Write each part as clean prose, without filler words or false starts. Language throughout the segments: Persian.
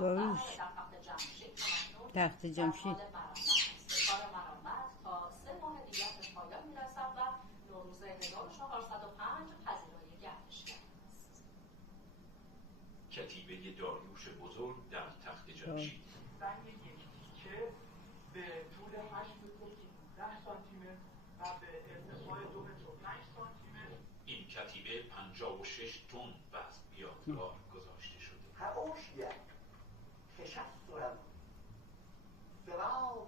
داریوش تخت جمشید کار مرمت تا 3 ماه دیگر به پایان میرسد و نوروز 1405 پذیرایی گردشگر است. کتیبه داریوش بزرگ در تخت جمشید. سنگ یک تیکه به طول 8 متر 10 سانتی متر و به ارتفاع 2 متر و 5 سانتی متر. این کتیبه 56 تن وزن به یادگار گذاشته شده. حواشیه تشسرم فرا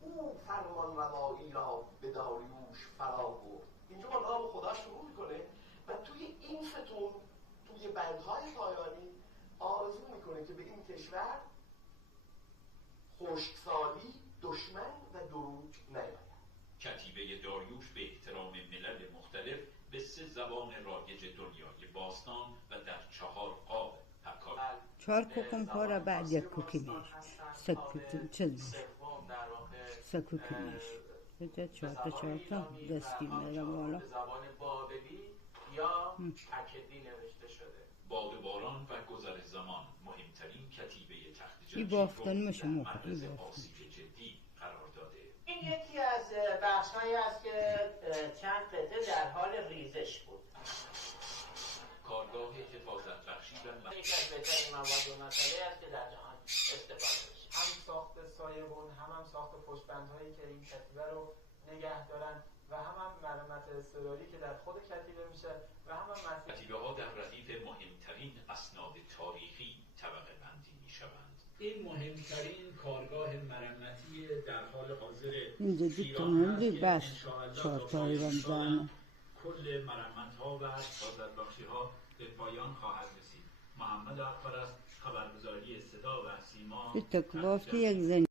او فرمان روایی را به داریوش فرا برد. اینجا با نام خدا شروع میکنه و توی این ستون توی بندهای پایانی آرزو میکنه که به این کشور خشکسالی، دشمن و دروغ نیاید. کتیبه داریوش به احترام ملل مختلف به 3 زبان رایج دنیای باستان و در 4 قاب حکاکی. 4 کوکم پارا بعد 1 کوکی میشه سکوکی میشه 4 تا دستی میره بالا. به زبان بابلی یا اکدی نوشته شده. باد و باران و گذر زمان مهمترین کتیبه تخت این جمشید بافتن رو میشه در موقع معرض این بافتن. آسیب جدی قرار داده. این یکی از بخش‌هایی است که چند قطعه در حال ریزش بود. کارگاه حفاظت بخشی و یکی از بهترین مواد و مسئله است که در جهان استفاده میشه. هم ساخت سایه‌بون هم ساخت پشتبندهایی که این کتیبه رو نگه دارن و هم مرمت اضطراری که در خود کتیبه میشه و هم کتیبه ها در ردیف مهمترین اسناد تاریخی طبقه بندی می شوند. این مهمترین کارگاه مرمتی در حال حاضر اینجا ایران است دیگه که بس انشاءالله 4 تایی تا رمضانه کل مرمت ها و حفاظت بخشی ها به پایان خواهد رسید. محمد اکبر است، خبرگزاری صدا و سیما. اتک بافتی یک زن